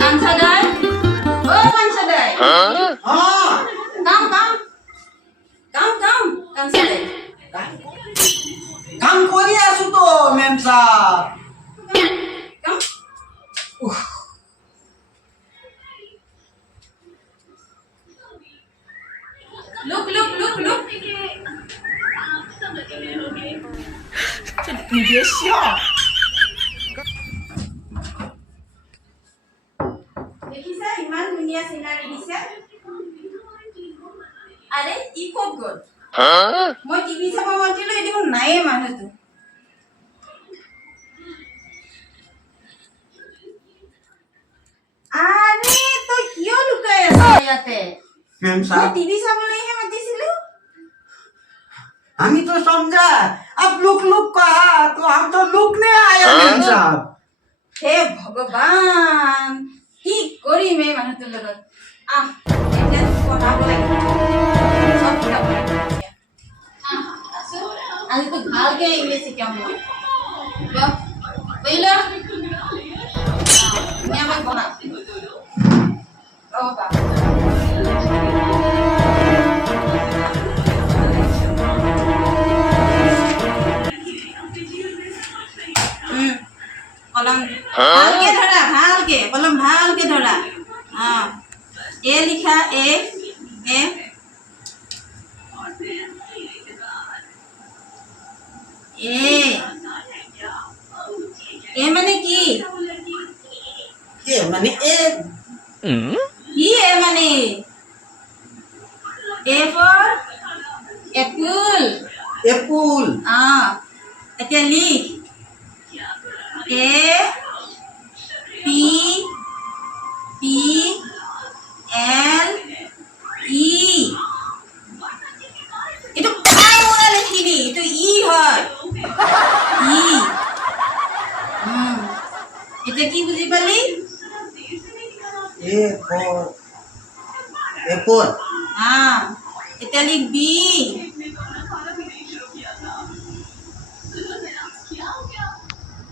কাঞ্চাদাই ও কাঞ্চাদাই কাম কাম কাম কাম কাঞ্চাদাই কাম কৰি আছো তো মেম সাহেব কাম look look look look দেখিছা ইমান ধুনীয়া চিনাৰী দিছে আৰে ই ক'ত গ'ল মই টিভি চাব মাতিলো এদিন নাইয়ে মানুহটো আৰে তই কিয় লুকাই আছ ইয়াতে মেম মই साहब টিভি চাবলৈহে মাতিছিলো हमी तो समझा अब लुक कहा तो हम तो लुकने आया मेम साहब হে ভগৱান কি কৰিম এই মানুহটোৰ লগত আহ এতিয়া পঢ়াব লাগিব চব শিকাব লাগিব এতিয়া। আহ, আছো। আজিতো ভালকে ইংলিছ শিকাম মই বুজিলা ধুনীয়াকৈ বনা ৰ'বা কলম ভালকে ধৰা ভালকে কলম ভালকে ধৰা এ লিখা এ এ এ মানে কি ये माने ए কি এ মানে এ ফৰ এপল एप्पल এতিয়া লিখ এ পি পি এল ই এইটো পাই মনে লিখিলি এইটো ই হয় ই এতিয়া কি বুজি পালি ए फॉर एप्पल এতিয়া লিখ বি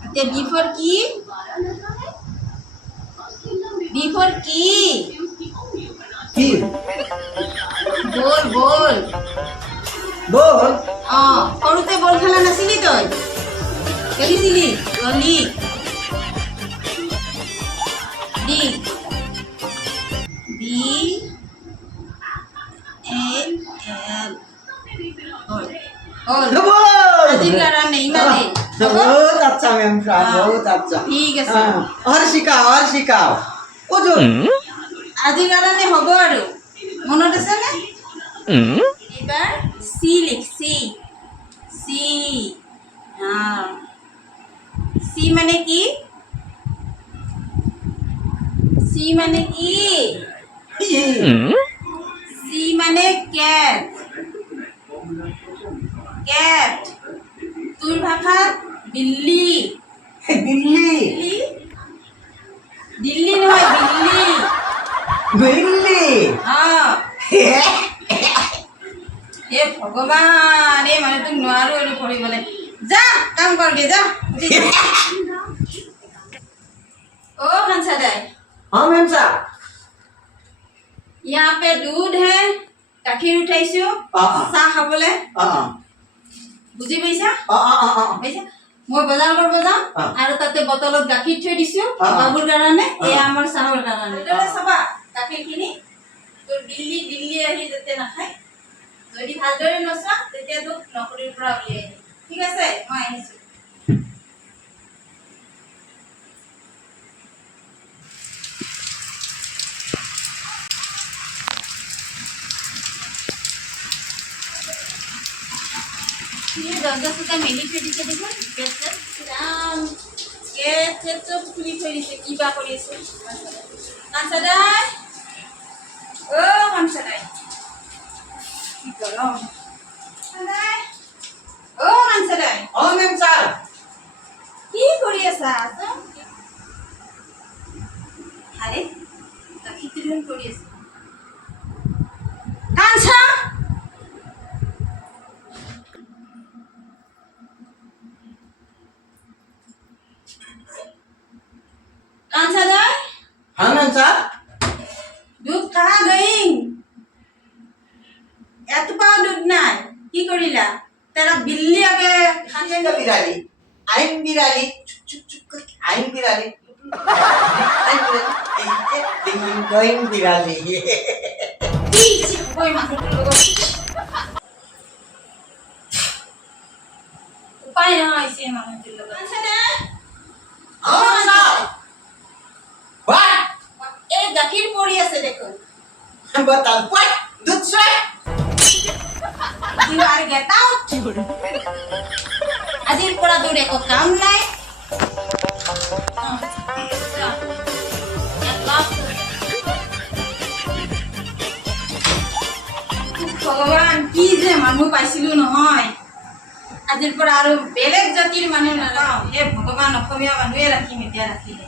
এতিয়া বি ফৰ কি বি ফৰ কি की বল বল बोल সৰুতে বল খেলা নাছিলি তই খেলিছিলি লিখ লিখ বি এ এল बोल আজিৰ কাৰণে ইমানেই হ'ব? बहुत अच्छा मैम साहब हाँ। बहुत अच्छा ঠিক আছে हाँ, और सिखाओ ओ जो আজিৰ কাৰণে হ'ব আৰু মনত আছেনে এইবাৰ চি লিখ চি চি চি মানে কি চি মানে কি চি মানে কেট কেট তোৰ ভাষাত বিল্লি बिल्ली দিল্লী দিল্লী নহয় দিল্লী बिल्ली হে ভগৱান এই মানুহটোক নোৱাৰো আৰু পঢ়িবলৈ যা কাম কৰগে যা ओ कंसादाई हाँ मैम साहब यहाँ पे दूध है गाखीर उठाइছো চাহ খাবলৈ বুজি পাইছা পাইছা মই বজাৰ কৰিব যাম আৰু তাতে বটলত গাখীৰ থৈ দিছো বাবুৰ কাৰণে এয়া আমাৰ চাহৰ কাৰণে তই চাবা গাখীৰখিনি তোৰ দিল্লী দিল্লী আহি যাতে নাখায় যদি ভালদৰে নচোৱা তেতিয়া তোক নকৰিৰ পৰা উলিয়াই দিম ঠিক আছে মই আহিছো दरजा सुद्धा मेली थৈ দিছে দেখোন ৰাম কেট চব খুলি থৈ দিছে কিবা কৰি আছে কাঞ্চাদাই ও কাঞ্চাদাই কি গৰম কাঞ্চাদাই ও কাঞ্চাদাই हाँ मैम साहब কি কৰি আছা আৰে গাখীৰ দিন কৰি আছে কাঞ্চা तेरा बिल्ली आगे खाने का बिराली आइन बिराली चुप चुप चुप कर आइन बिराली गोइंग बिराली कोई माथुर लोग उपाय ना ऐसे माथुर लोग अच्छा ना व्हाट एक गाखीर पड़ी আছে দেখো बता व्हाट दूध सोय you are get out আজির পড়া দূরে কো কাম নাই ভগৱান কি যে মানুহ পাইছিলো নহয় আজিৰ পৰা আৰু বেলেগ জাতিৰ মানুহ নালাও হে ভগৱান অসমীয়া মানুহে ৰাখিম এতিয়া ৰাখিলে